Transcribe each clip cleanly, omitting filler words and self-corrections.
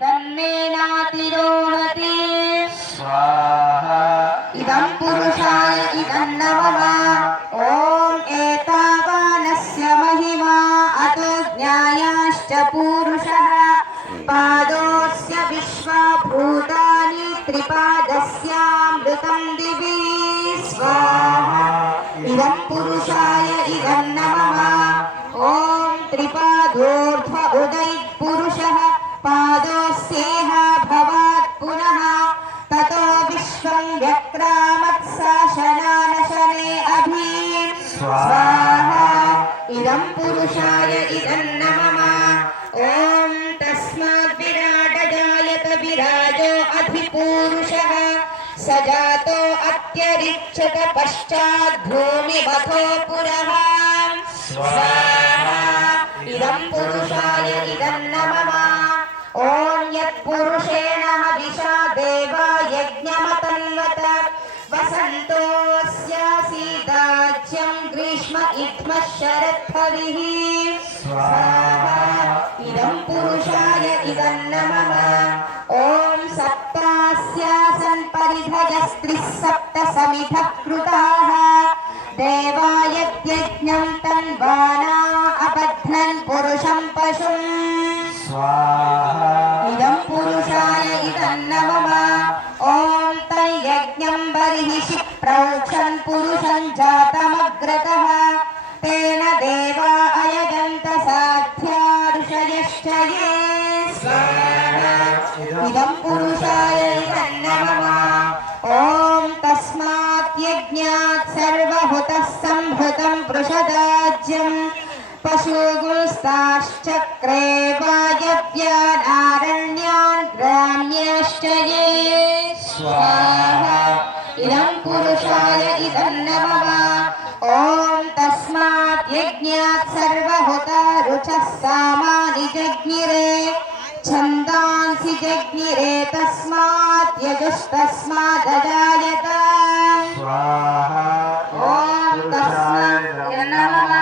तन्मेनातिरोहति स्वाहा इदं पुरुषाय इदं न मम ॐ एतावानस्य महिमा अत ज्ञायाश्च पूरुषः पादोऽस्य विश्वभूतानि त्रिपादस्यामृतं दिवि स्वाहा इदं पुरुषाय इदं न मम ॐ त्रिपादोर्ध्व उदयपुरुषः पादोऽस्येह भवात् पुनः ततो विश्वं व्यक्रामत्साशनानशने अभि स्वाहा इदं पुरुषाय इदं न मम ॐ तस्माद् विराट जायत विराजो अधिपूरुषः स जातो अत्यरिच्छत पश्चात् भूमिमथो पुरः स्वाहा इदं पुरुषाय इदं न मम ॐ यत्पुरुषेण हविषा देवा यज्ञमतन्वत वसन्तोऽस्यासीदाज्यं ग्रीष्म इत्मः शरद्धरिः स्वाहा इदं पुरुषाय इदं न मम ॐ सप्तास्यासन् परिधयस्त्रिः सप्त समिधः कृताः देवा यज्ञं तन्वाना अबध्नन् पुरुषं पशुं स्वाहा इदं पुरुषाय इदं न मम ॐ तैयज्ञं बर्हिषि प्रौक्षन् पुरुषं जातमग्रतः तेन देवा अयजन्त साध्या ऋषयश्च ये स्वाहा इदं पुरुषाय इदं न मम ॐ तस्मात् यज्ञात् सर्वहुतः संहृतं पृषदाज्यं पशुगुंस्ताश्चक्रे वायव्यानारण्यान् ग्राम्याश्च ये स्वाहा इदं पुरुषाय इदं न मम ॐ तस्मात् यज्ञात् सर्वहुता रुचः सामानि जज्ञिरे छन्दांसि जज्ञिरे तस्मात् यजुस्तस्मादजायत स्वाहा ॐ तस्मात् नमः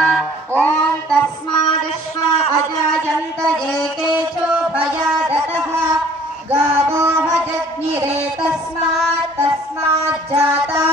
ॐ तस्मादश्वा अजायन्त एकेचो भयादतः गावोह जज्ञिरे तस्मात् जाता